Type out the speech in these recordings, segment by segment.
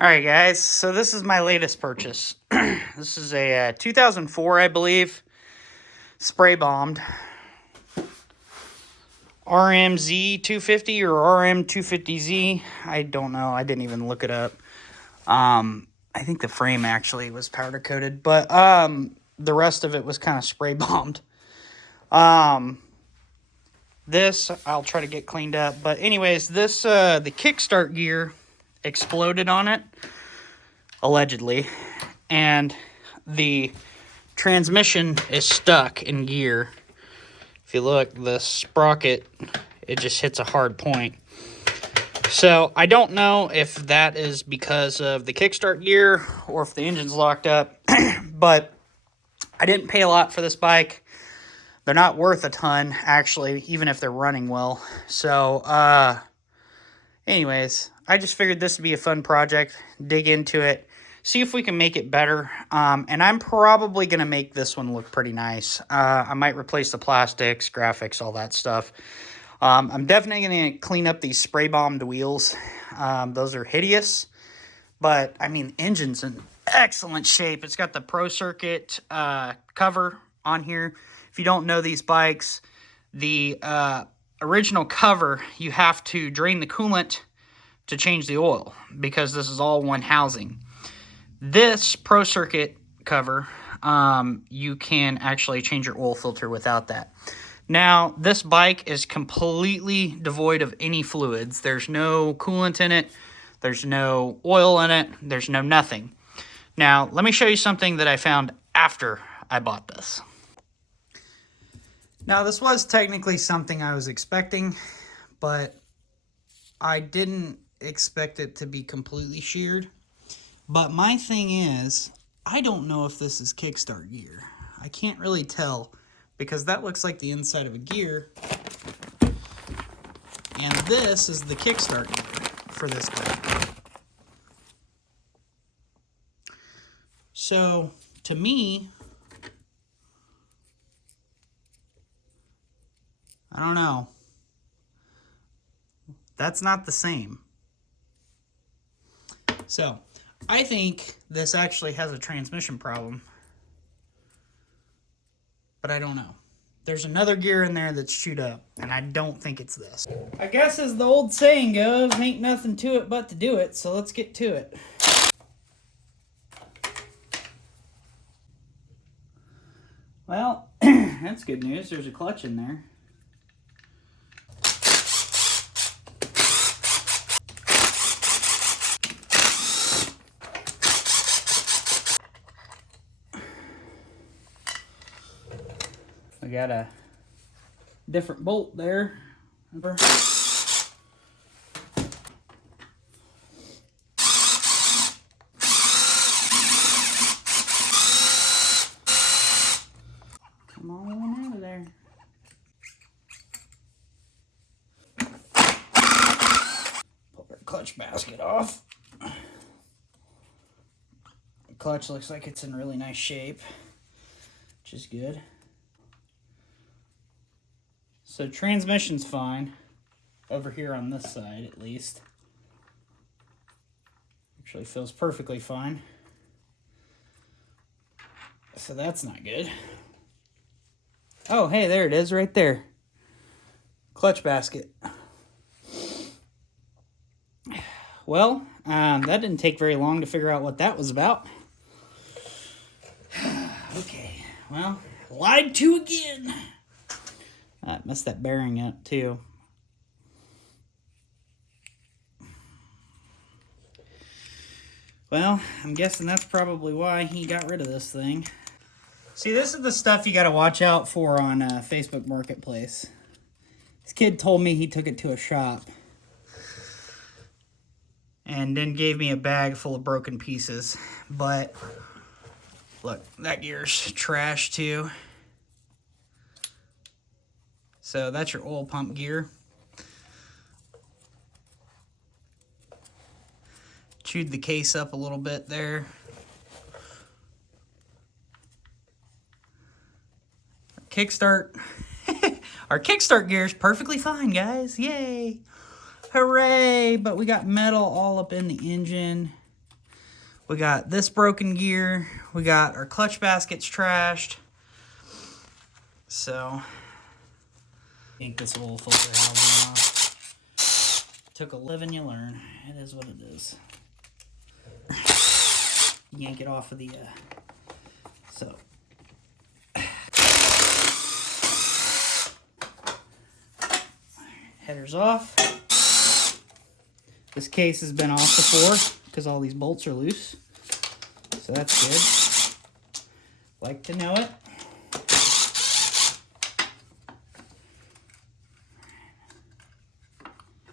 All right, guys, so this is my latest purchase. This is a 2004, I believe, spray bombed RMZ 250 or RM 250Z. I don't know. I didn't even look it up. I think the frame actually was powder coated, but the rest of it was kind of spray bombed. This I'll try to get cleaned up, but anyways, this the kickstart gear exploded on it, allegedly, and the transmission is stuck in gear. If you look, the sprocket, it just hits a hard point. So I don't know if that is because of the kickstart gear or if the engine's locked up, but I didn't pay a lot for this bike. They're not worth a ton, actually, even if they're running well. So, anyways, I just figured this would be a fun project, dig into it, see if we can make it better. And I'm probably going to make this one look pretty nice. I might replace the plastics, graphics, all that stuff. I'm definitely going to clean up these spray bombed wheels. Those are hideous. But, I mean, the engine's in excellent shape. It's got the Pro Circuit cover on here. If you don't know these bikes, the original cover, you have to drain the coolant to change the oil because this is all one housing. This Pro Circuit cover, you can actually change your oil filter without that. Now, this bike is completely devoid of any fluids. There's no coolant in it. There's no oil in it. There's no nothing. Now, let me show you something that I found after I bought this. Now, this was technically something I was expecting, but I didn't expect it to be completely sheared. But my thing is, I don't know if this is kickstart gear. I can't really tell because that looks like the inside of a gear. And this is the kickstart gear for this bike. So, to me, I don't know. That's not the same. So, I think this actually has a transmission problem. But I don't know. There's another gear in there that's chewed up, and I don't think it's this. I guess as the old saying goes, ain't nothing to it but to do it, so let's get to it. Well, that's good news. There's a clutch in there. We got a different bolt there. Remember? Come on out of there. Pull our clutch basket off. The clutch looks like it's in really nice shape, which is good. So transmission's fine, over here on this side at least. Actually feels perfectly fine. So that's not good. Oh, hey, there it is right there. Clutch basket. Well, that didn't take very long to figure out what that was about. Okay, well, lied to again. I messed that bearing up too. Well, I'm guessing that's probably why he got rid of this thing. See, this is the stuff you gotta watch out for on Facebook Marketplace. This kid told me he took it to a shop and then gave me a bag full of broken pieces. But look, that gear's trash too. So that's your oil pump gear. Chewed the case up a little bit there. Kickstart. Our kickstart gear is perfectly fine, guys. Yay. Hooray. But we got metal all up in the engine. We got this broken gear. We got our clutch baskets trashed. So, yank this little filter housing off. Took a living, you learn. It is what it is. Yank it off of the, so. Headers off. This case has been off before because all these bolts are loose. So that's good. Like to know it.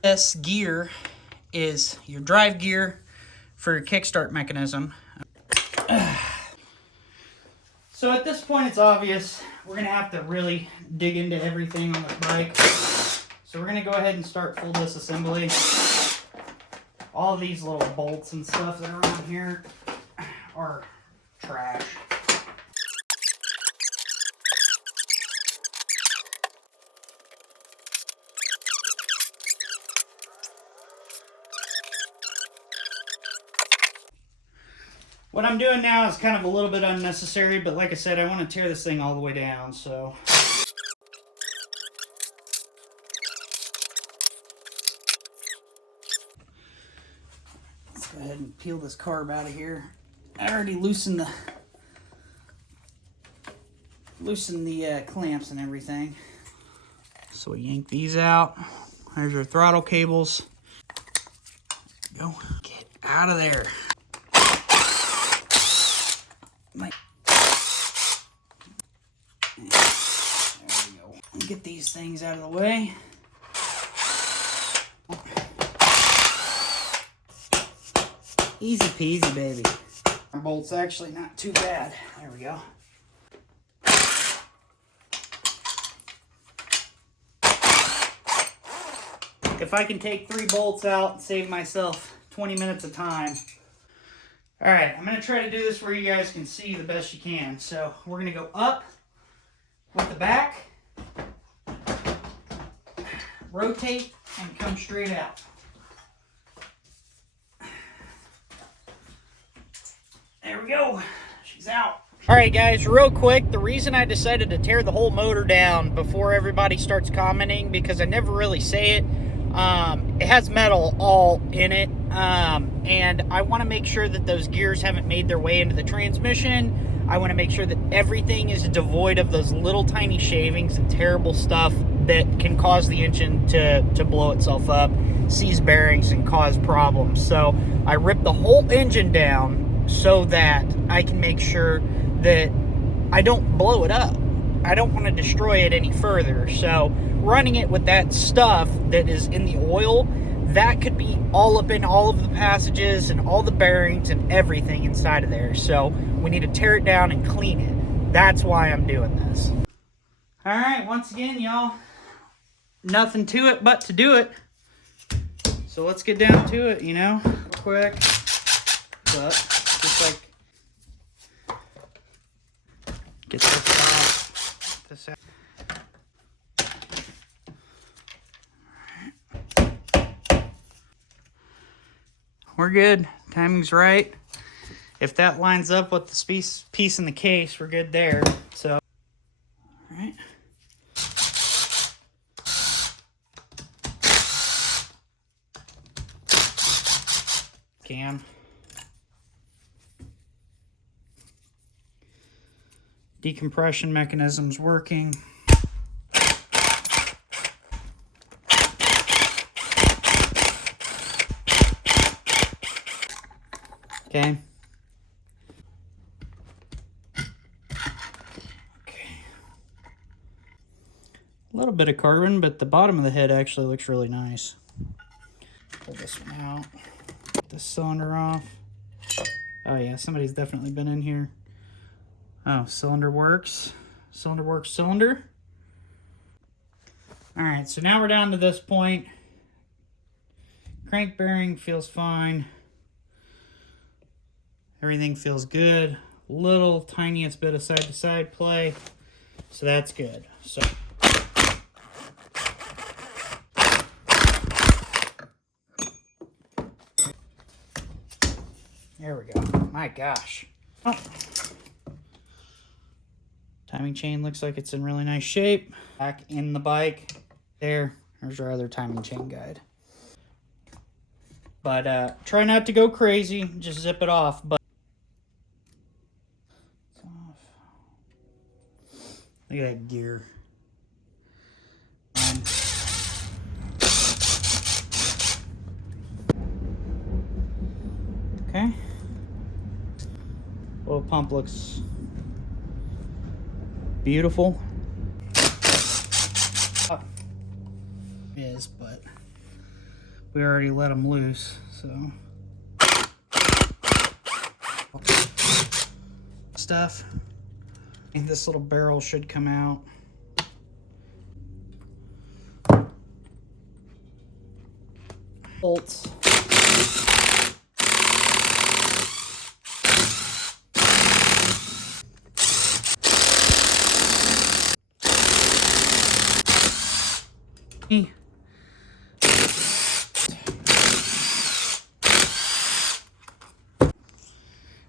This gear is your drive gear for your kickstart mechanism. So at this point it's obvious we're going to have to really dig into everything on this bike. So we're going to go ahead and start full disassembly. All these little bolts and stuff that are around here are trash. What I'm doing now is kind of a little bit unnecessary, but like I said, I want to tear this thing all the way down, so. Let's go ahead and peel this carb out of here. I already loosened the clamps and everything. So we yank these out. There's your throttle cables. Go. Get out of there. Get these things out of the way. Easy peasy, baby. Our bolt's actually not too bad. There we go. If I can take 3 bolts out and save myself 20 minutes of time. Alright, I'm going to try to do this where you guys can see the best you can. So we're going to go up with the back. Rotate and come straight out. There we go. She's out. All right, guys, real quick, the reason I decided to tear the whole motor down before everybody starts commenting, because I never really say it, it has metal all in it, and I want to make sure that those gears haven't made their way into the transmission. I want to make sure that everything is devoid of those little tiny shavings and terrible stuff that can cause the engine to blow itself up, seize bearings, and cause problems. So I ripped the whole engine down so that I can make sure that I don't blow it up. I don't want to destroy it any further. So running it with that stuff that is in the oil, that could be all up in all of the passages and all the bearings and everything inside of there. So we need to tear it down and clean it. That's why I'm doing this. All right, once again, y'all, nothing to it but to do it. So let's get down to it, you know, real quick. But just like get this out. We're good. Timing's right. If that lines up with the piece in the case, we're good there. So, all right. Cam. Decompression mechanism's working. Okay. A little bit of carbon, but the bottom of the head actually looks really nice. Pull this one out. Get this cylinder off. Oh yeah, somebody's definitely been in here. Oh, cylinder works. Cylinder works, cylinder. All right, so now we're down to this point. Crank bearing feels fine. Everything feels good. Little tiniest bit of side-to-side play. So that's good. So There we go. My gosh. Oh. Timing chain looks like it's in really nice shape. Back in the bike. There's our other timing chain guide. But try not to go crazy. Just zip it off. But look at that gear. Okay. Little pump looks beautiful. Is, but we already let them loose, so stuff. And this little barrel should come out. Bolts.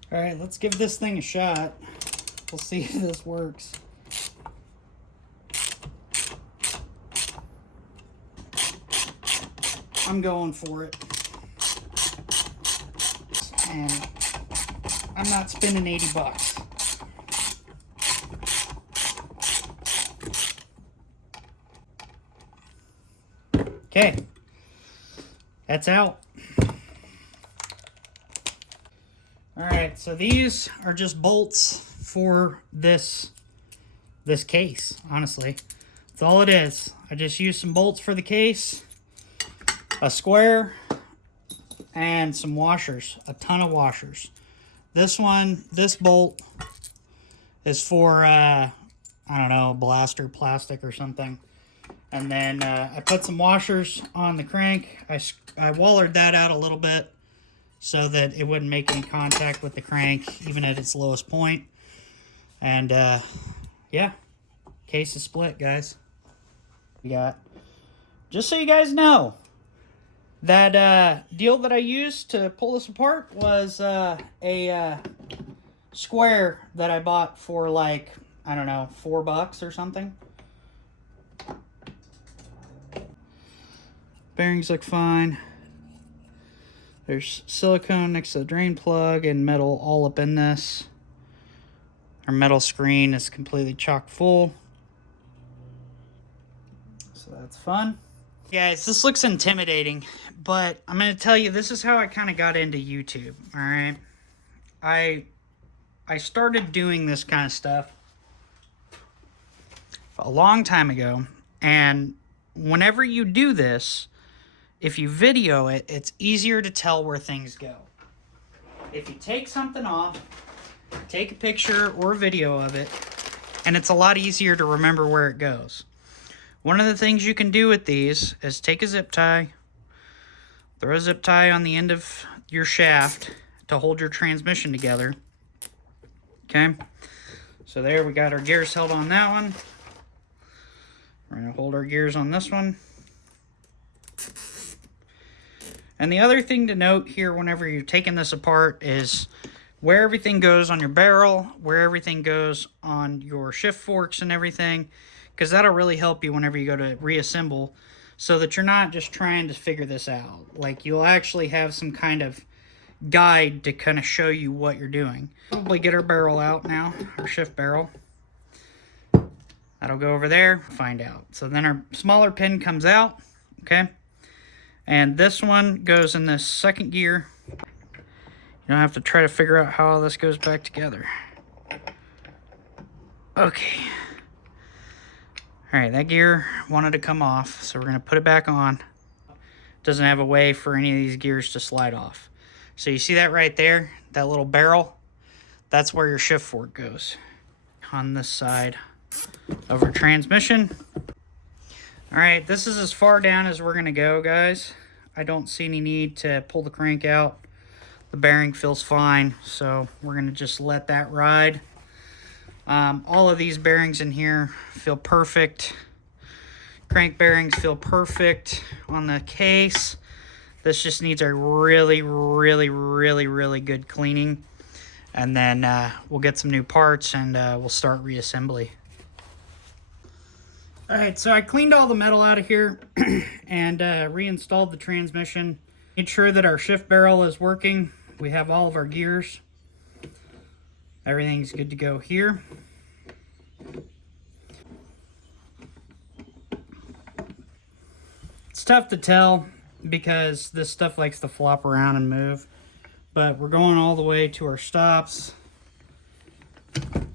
All right, let's give this thing a shot. We'll see if this works. I'm going for it. And I'm not spending 80 bucks. Okay. That's out. Alright, so these are just bolts for this case, honestly. That's all it is. I just used some bolts for the case, a square, and some washers. A ton of washers. This bolt is for, I don't know, blaster plastic or something. And then I put some washers on the crank. I wallered that out a little bit so that it wouldn't make any contact with the crank, even at its lowest point. And yeah, case is split, guys. We got, just so you guys know, that deal that I used to pull this apart was a square that I bought for like, I don't know, $4 or something. Bearings look fine. There's silicone next to the drain plug and metal all up in this. Our metal screen is completely chock full. So that's fun. Guys, this looks intimidating, but I'm going to tell you, this is how I kind of got into YouTube, all right? I started doing this kind of stuff a long time ago, and whenever you do this, if you video it, it's easier to tell where things go. If you take something off, take a picture or a video of it, and it's a lot easier to remember where it goes. One of the things you can do with these is take a zip tie, throw a zip tie on the end of your shaft to hold your transmission together. Okay, so there we got our gears held on that one. We're going to hold our gears on this one. And the other thing to note here whenever you're taking this apart is where everything goes on your barrel, where everything goes on your shift forks and everything, because that'll really help you whenever you go to reassemble, so that you're not just trying to figure this out. Like, you'll actually have some kind of guide to kind of show you what you're doing. Probably get our barrel out now, our shift barrel. That'll go over there, find out. So then our smaller pin comes out, okay? And this one goes in this second gear. You don't have to try to figure out how all this goes back together. Okay. All right, that gear wanted to come off, so we're gonna put it back on. Doesn't have a way for any of these gears to slide off. So you see that right there, that little barrel? That's where your shift fork goes. On this side of our transmission. All right, this is as far down as we're gonna go, guys. I don't see any need to pull the crank out. The bearing feels fine, so we're gonna just let that ride. All of these bearings in here feel perfect. Crank bearings feel perfect on the case. This just needs a really, really, really, really good cleaning. And then we'll get some new parts and we'll start reassembly. Alright, so I cleaned all the metal out of here and reinstalled the transmission. Made sure that our shift barrel is working. We have all of our gears. Everything's good to go here. It's tough to tell because this stuff likes to flop around and move. But we're going all the way to our stops.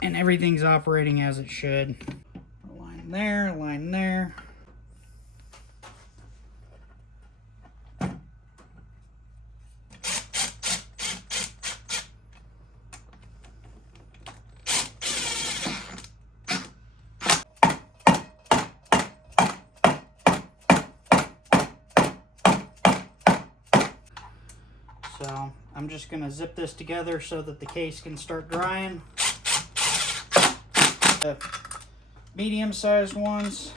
And everything's operating as it should. A line there, a line there. So I'm just going to zip this together so that the case can start drying. The medium-sized ones.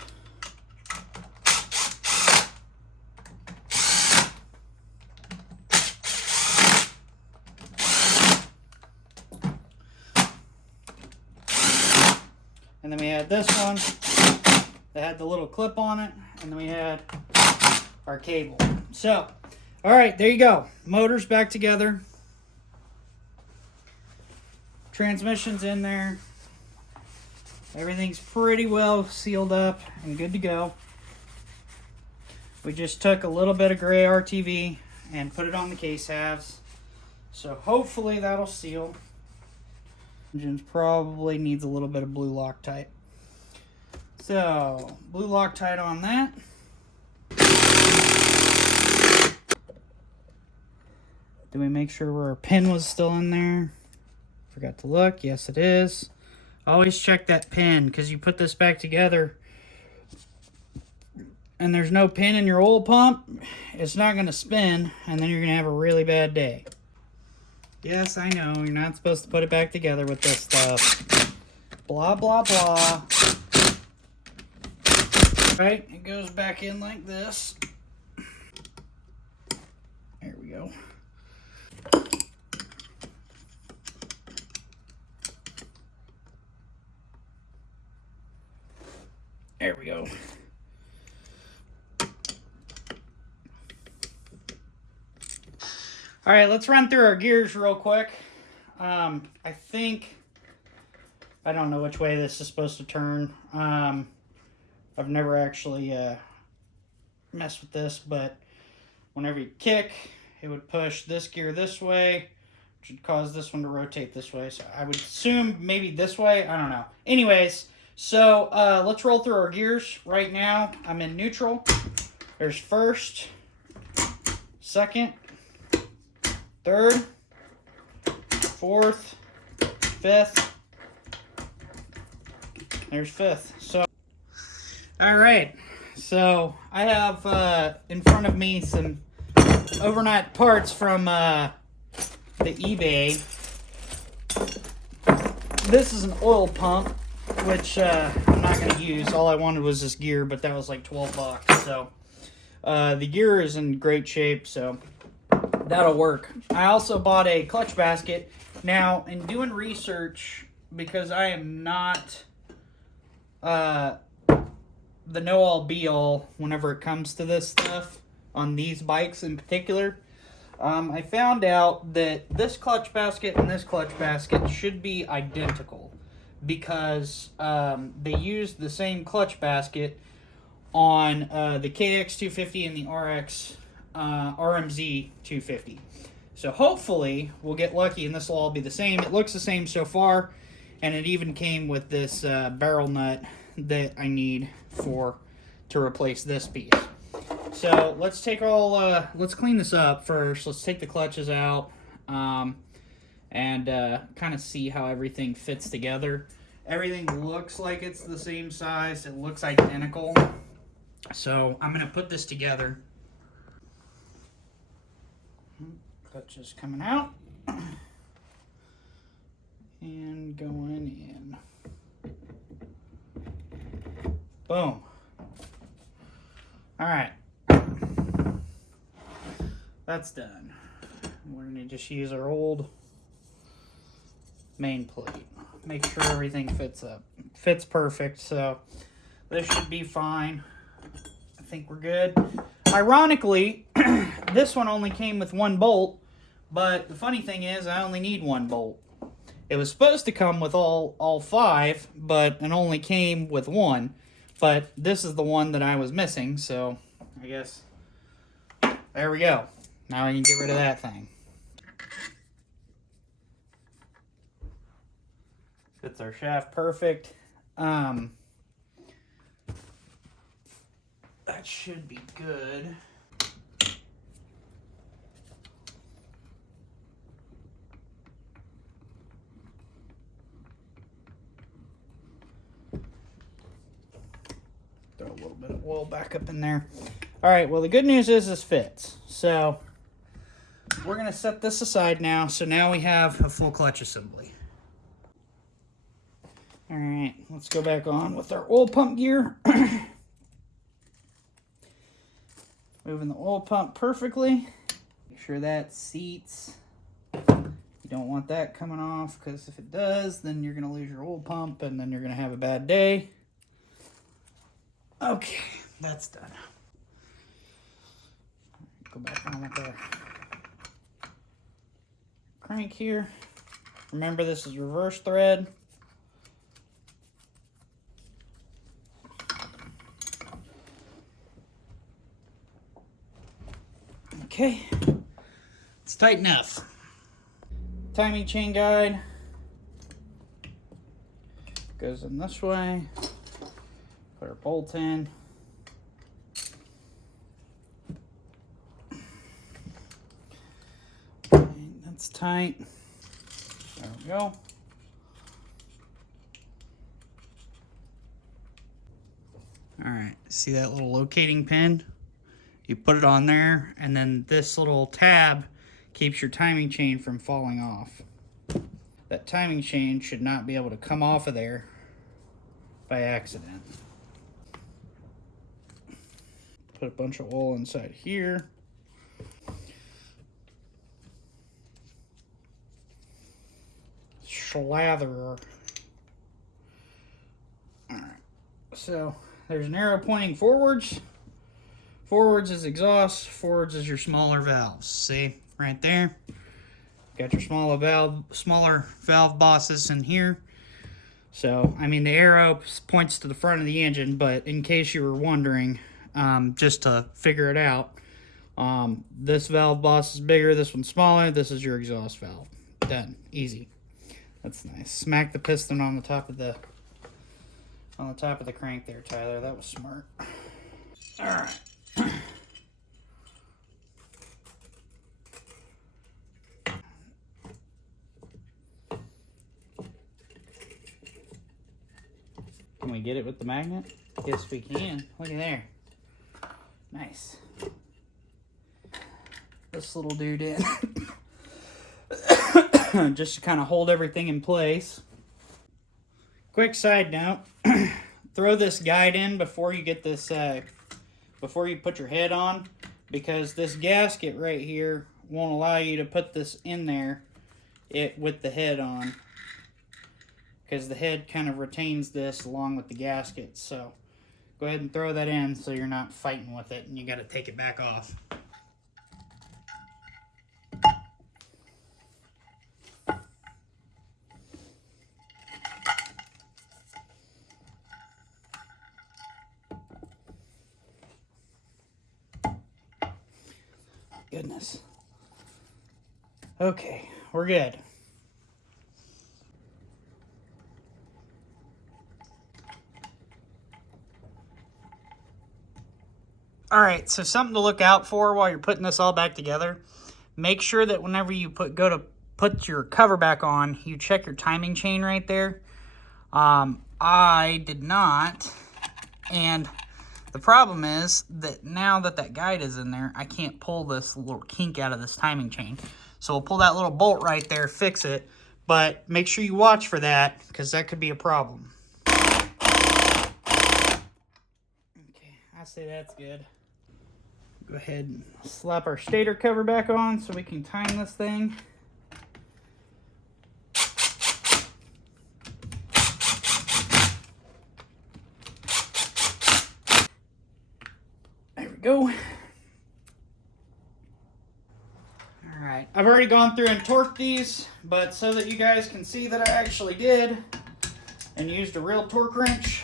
And then we had this one that had the little clip on it. And then we had our cable. So, all right, there you go. Motor's back together. Transmission's in there. Everything's pretty well sealed up and good to go. We just took a little bit of gray RTV and put it on the case halves. So hopefully that'll seal. Engine's probably needs a little bit of blue Loctite. So, blue Loctite on that. Did we make sure our pin was still in there? Forgot to look. Yes, it is. Always check that pin because you put this back together and there's no pin in your oil pump. It's not going to spin and then you're going to have a really bad day. Yes, I know. You're not supposed to put it back together with this stuff. Blah, blah, blah. Right? It goes back in like this. There we go. There we go. All right, let's run through our gears real quick. I think, I don't know which way this is supposed to turn. I've never actually messed with this, but whenever you kick, it would push this gear this way, which would cause this one to rotate this way. So I would assume maybe this way. I don't know. Anyways, so let's roll through our gears. Right now, I'm in neutral. There's first, second, third, fourth, fifth. There's fifth. So, all right. So I have in front of me some overnight parts from the eBay. This is an oil pump, which I'm not going to use. All I wanted was this gear, but that was like 12 bucks. So the gear is in great shape, so that'll work. I also bought a clutch basket. Now, in doing research, because I am not the know-all be-all whenever it comes to this stuff, on these bikes in particular, I found out that this clutch basket and this clutch basket should be identical because they used the same clutch basket on the KX250 and the RMZ 250. So hopefully we'll get lucky and this will all be the same. It looks the same so far, and it even came with this barrel nut that I need to replace this piece. So let's take let's clean this up first. Let's take the clutches out and kind of see how everything fits together. Everything looks like it's the same size. It looks identical. So I'm going to put this together. Clutch is coming out and going in. Boom. All right. that's done. We're going to just use our old main plate. Make sure everything fits perfect. So this should be fine. I think we're good. Ironically, this one only came with one bolt, but the funny thing is I only need one bolt. It was supposed to come with all 5, but it only came with one. But this is the one that I was missing, so I guess there we go. Now I can get rid of that thing. Fits our shaft perfect. That should be good. Throw a little bit of oil back up in there. All right, well, the good news is this fits. So we're going to set this aside now. So now we have a full clutch assembly. All right, let's go back on with our oil pump gear. Moving the oil pump perfectly. Make sure that seats. You don't want that coming off, because if it does, then you're going to lose your oil pump and then you're going to have a bad day. Okay, that's done. Go back on with our crank here. Remember, this is reverse thread. Okay, it's tight enough. Timing chain guide goes in this way. Put our bolt in. Okay, that's tight. There we go. All right, see that little locating pin? You put it on there, and then this little tab keeps your timing chain from falling off. That timing chain should not be able to come off of there by accident. Put a bunch of oil inside here. Slather. Alright, so there's an arrow pointing forwards. Forwards is exhaust, forwards is your smaller valves. See, right there? Got your smaller valve bosses in here. So, I mean, the arrow points to the front of the engine, but in case you were wondering, just to figure it out, this valve boss is bigger, this one's smaller, this is your exhaust valve. Done. Easy. That's nice. Smack the piston on the top of the crank there, Tyler. That was smart. All right. Can we get it with the magnet? Yes, we can. Look at there. Nice. This little dude in. Just to kind of hold everything in place. Quick side note. Throw this guide in before you get this, before you put your head on, because this gasket right here won't allow you to put this in there with the head on, because the head kind of retains this along with the gasket. So go ahead and throw that in so you're not fighting with it and you got to take it back off. Goodness. Okay, we're good. All right, so something to look out for while you're putting this all back together. Make sure that whenever you go to put your cover back on, you check your timing chain right there. I did not, and the problem is that now that that guide is in there, I can't pull this little kink out of this timing chain. So we'll pull that little bolt right there, fix it, but make sure you watch for that, because that could be a problem. Okay, I say that's good. Go ahead and slap our stator cover back on so we can time this thing. There we go. Alright, I've already gone through and torqued these, but so that you guys can see that I actually did and used a real torque wrench.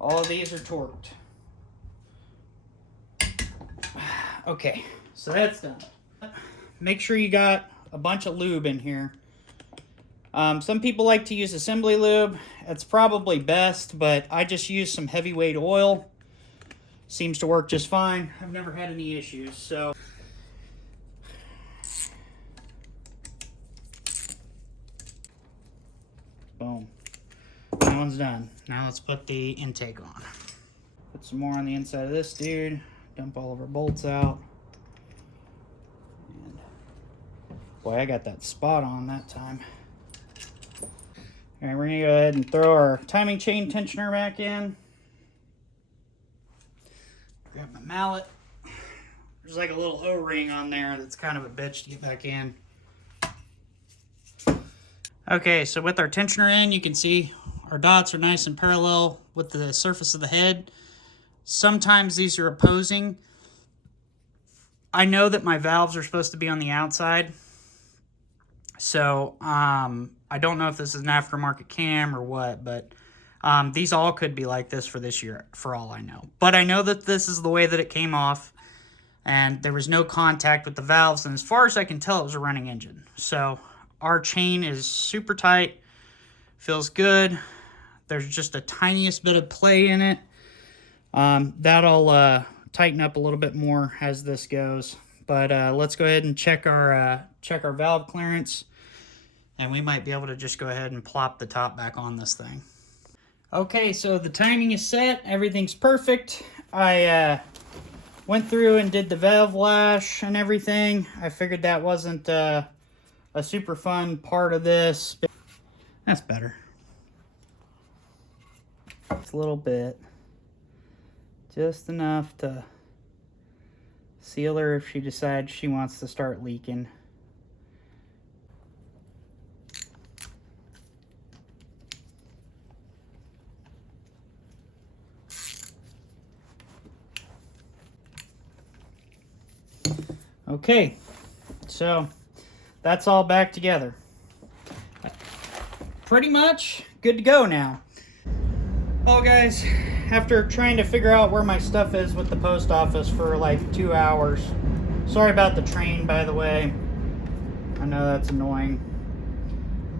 All of these are torqued. Okay, so that's done. Make sure you got a bunch of lube in here. Some people like to use assembly lube. It's probably best, but I just use some heavyweight oil. Seems to work just fine. I've never had any issues, so. Boom. That one's done. Now let's put the intake on. Put some more on the inside of this dude. Dump all of our bolts out. And boy, I got that spot on that time. Alright, we're going to go ahead and throw our timing chain tensioner back in. Grab my mallet. There's like a little O-ring on there that's kind of a bitch to get back in. Okay, so with our tensioner in, you can see our dots are nice and parallel with the surface of the head. Sometimes these are opposing. I know that my valves are supposed to be on the outside. So, I don't know if this is an aftermarket cam or what, but these all could be like this for this year, for all I know. But I know that this is the way that it came off, and there was no contact with the valves, and as far as I can tell, it was a running engine. So, our chain is super tight, feels good. There's just a tiniest bit of play in it. That'll tighten up a little bit more as this goes. But let's go ahead and check our valve clearance, and we might be able to just go ahead and plop the top back on this thing. Okay, so the timing is set. Everything's perfect. I went through and did the valve lash and everything. I figured that wasn't a super fun part of this. That's better. Just a little bit. Just enough to seal her if she decides she wants to start leaking. Okay, so that's all back together. Pretty much good to go now. Well, guys, after trying to figure out where my stuff is with the post office for like 2 hours. Sorry about the train, by the way. I know that's annoying.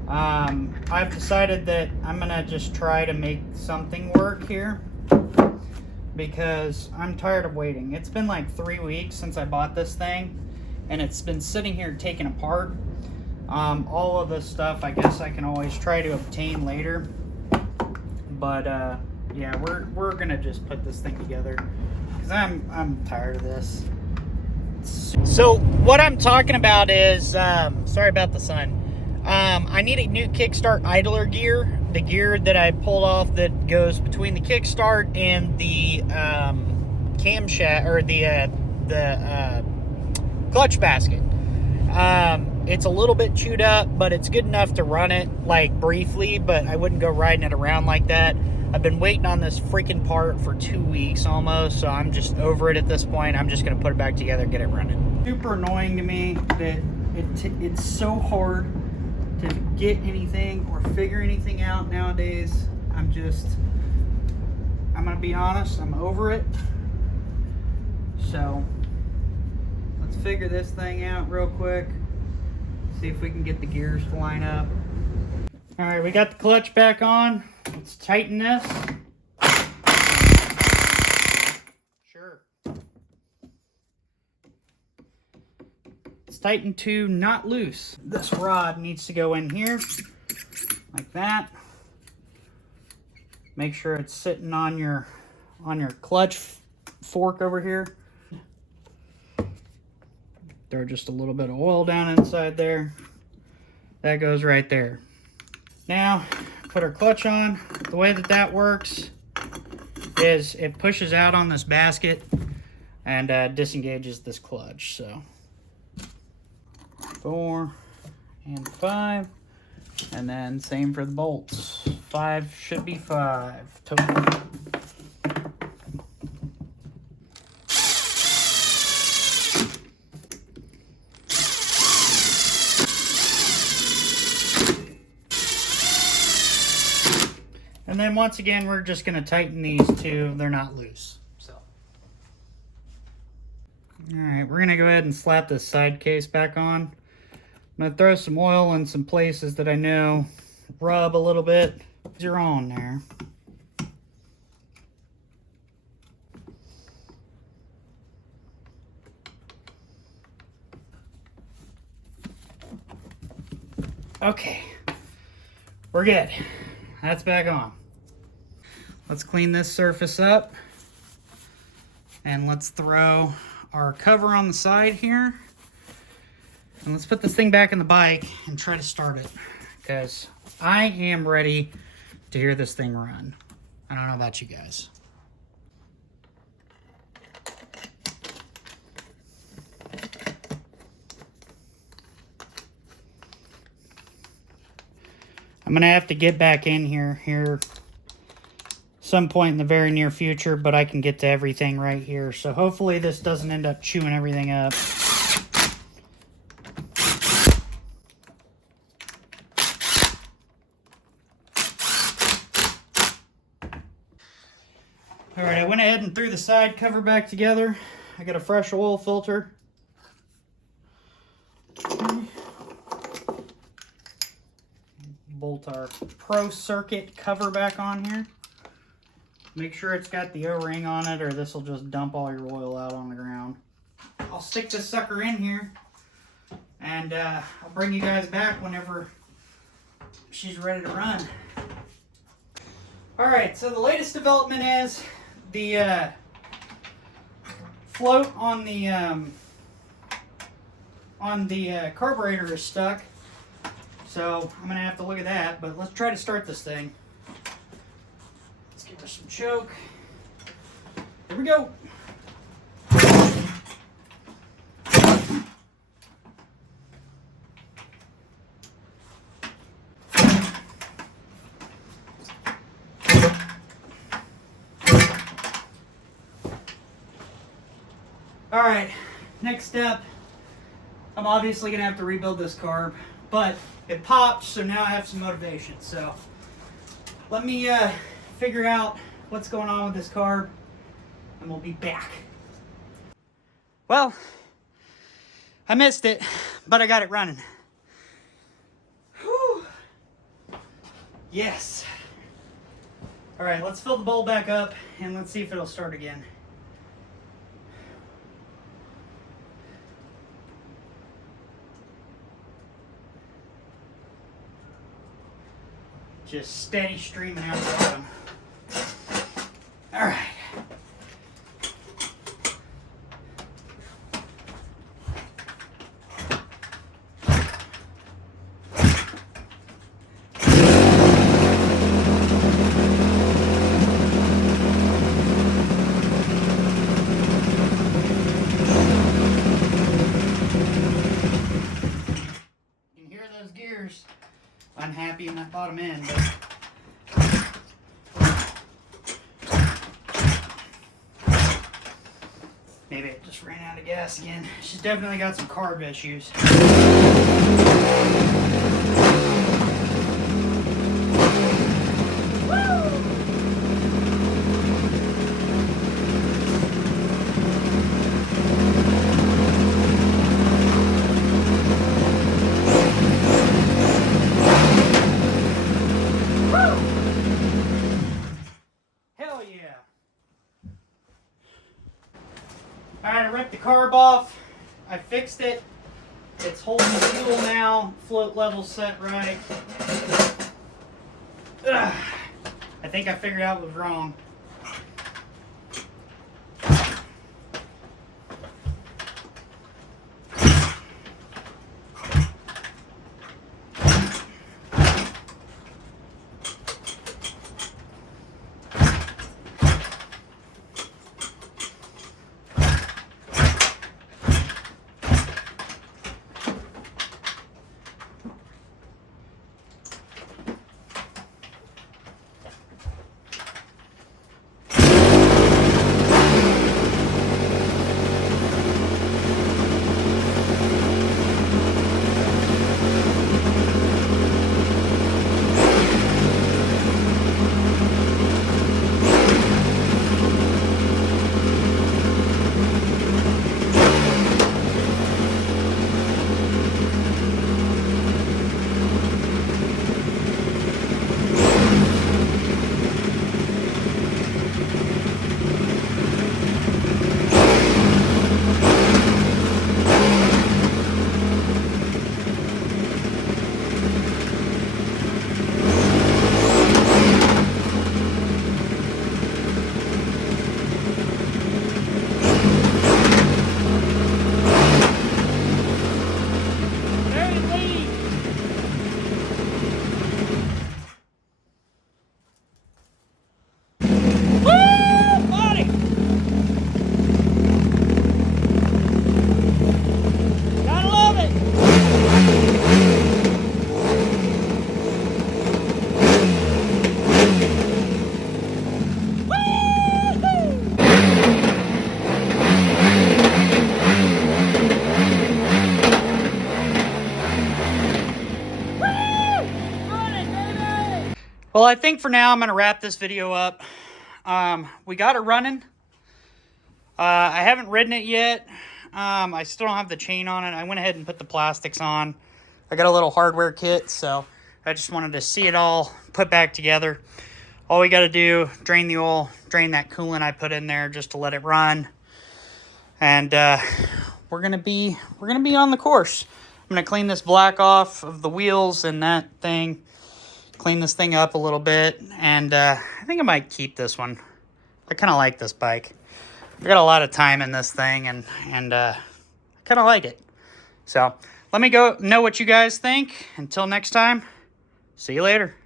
I've decided that I'm gonna just try to make something work here because I'm tired of waiting. It's been like 3 weeks since I bought this thing, and it's been sitting here taken apart. All of this stuff I guess I can always try to obtain later, but yeah, we're gonna just put this thing together because I'm tired of this. So what I'm talking about is sorry about the sun. I need a new kickstart idler gear, the gear that I pulled off that goes between the kickstart and the camshaft, or the clutch basket. It's a little bit chewed up, but it's good enough to run it like briefly, but I wouldn't go riding it around like that. I've been waiting on this freaking part for 2 weeks almost, so I'm just over it at this point. I'm just gonna put it back together and get it running. Super annoying to me that it's so hard to get anything or figure anything out nowadays. I'm gonna be honest, I'm over it. So let's figure this thing out real quick. See if we can get the gears to line up. All right, we got the clutch back on. Let's tighten this. Sure. It's tightened to not loose. This rod needs to go in here like that. Make sure it's sitting on your clutch fork over here. Throw just a little bit of oil down inside there. That goes right there. Now, put our clutch on. The way that works is it pushes out on this basket and disengages this clutch. So 4 and 5, and then same for the bolts. 5 should be 5 total. And then once again, we're just going to tighten these two. They're not loose. So, all right, we're going to go ahead and slap this side case back on. I'm going to throw some oil in some places that I know rub a little bit. You're on there. Okay, we're good. That's back on. Let's clean this surface up, and let's throw our cover on the side here, and let's put this thing back in the bike and try to start it, because I am ready to hear this thing run. I don't know about you guys. I'm gonna have to get back in here some point in the very near future, but I can get to everything right here. So hopefully this doesn't end up chewing everything up. All right, I went ahead and threw the side cover back together. I got a fresh oil filter. Bolt our Pro Circuit cover back on here. Make sure it's got the O-ring on it, or this will just dump all your oil out on the ground. I'll stick this sucker in here, and I'll bring you guys back whenever she's ready to run. Alright, so the latest development is the float on the carburetor is stuck. So I'm going to have to look at that, but let's try to start this thing. Let's give her some choke. Here we go. All right, next step, I'm obviously going to have to rebuild this carb, but it popped, so now I have some motivation. So let me figure out what's going on with this carb, and we'll be back. Well, I missed it, but I got it running. Whew. Yes. All right, let's fill the bowl back up, and let's see if it'll start again. Just steady streaming out the bottom. All right. You can hear those gears unhappy in that bottom end, but maybe it just ran out of gas again. She's definitely got some carb issues. Alright, I ripped the carb off. I fixed it. It's holding the fuel now. Float level set right. Ugh. I think I figured out what was wrong. Well, I think for now I'm going to wrap this video up. We got it running. I haven't ridden it yet. I still don't have the chain on it. I went ahead and put the plastics on. I got a little hardware kit, so I just wanted to see it all put back together. All we got to do, drain the oil, drain that coolant I put in there just to let it run. And we're gonna be on the course. I'm gonna clean this black off of the wheels and that thing. Clean this thing up a little bit, and I think I might keep this one. I kind of like this bike. I got a lot of time in this thing, and I kind of like it. So let me go know what you guys think. Until next time, see you later.